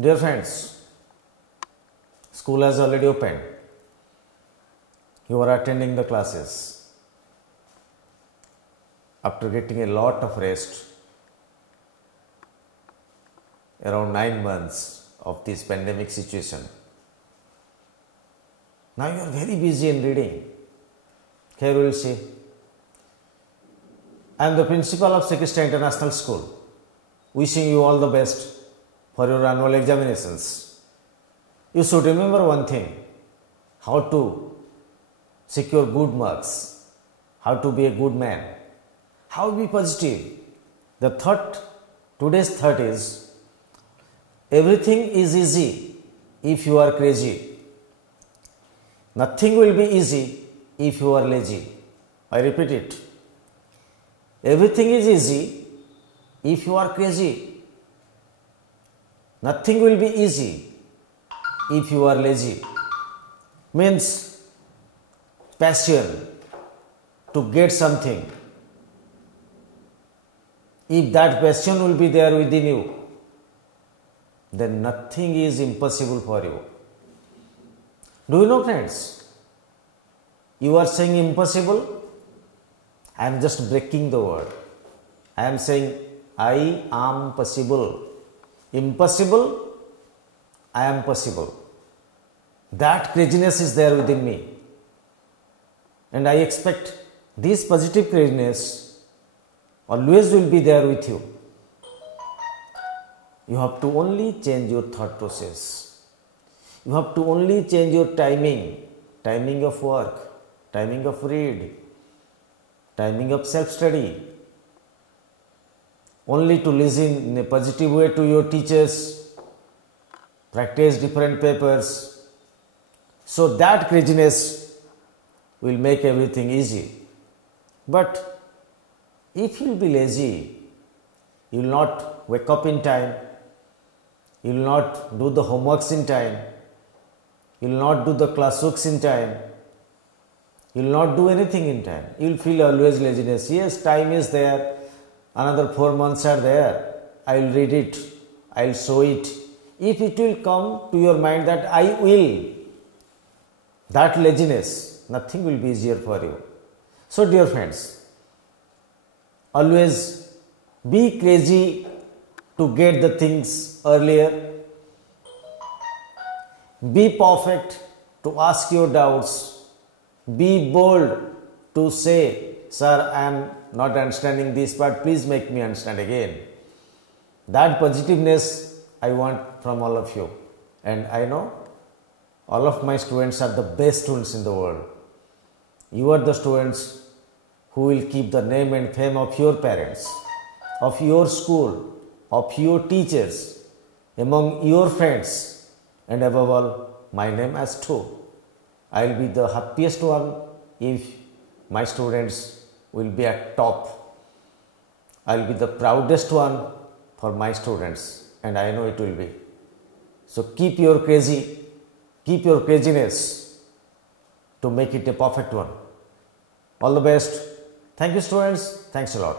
Dear friends, school has already opened. You are attending the classes. After getting a lot of rest, around 9 months of this pandemic situation, now you are very busy in reading. Here we will see. I am the principal of Sri Krishna International School, wishing you all the best for your annual examinations. You should remember one thing: how to secure good marks, how to be a good man, how to be positive. Today's thought is, everything is easy if you are crazy. Nothing will be easy if you are lazy. I repeat it. Everything is easy if you are crazy. Nothing will be easy if you are lazy. Means passion to get something. If that passion will be there within you, then nothing is impossible for you. Do you know, friends? You are saying impossible. I am just breaking the word. I am saying I am possible. Impossible, I am possible. That craziness is there within me. And I expect this positive craziness always will be there with you. You have to only change your thought process. You have to only change your timing of work, timing of read, timing of self-study. Only to listen in a positive way to your teachers, practice different papers. So that craziness will make everything easy. But if you will be lazy, you will not wake up in time, you will not do the homeworks in time, you will not do the classworks in time, you will not do anything in time. You will feel always laziness. Yes, time is there. Another 4 months are there. I will read it. I will show it. If it will come to your mind that I will, that laziness, nothing will be easier for you. So dear friends, always be crazy to get the things earlier. Be perfect to ask your doubts. Be bold to say, sir, I am not understanding this part, please make me understand again. That positiveness I want from all of you. And I know all of my students are the best students in the world. You are the students who will keep the name and fame of your parents, of your school, of your teachers, among your friends, and above all, my name as too. I will be the happiest one if my students will be at top. I will be the proudest one for my students, and I know it will be. So keep your craziness to make it a perfect one. All the best. Thank you, students. Thanks a lot.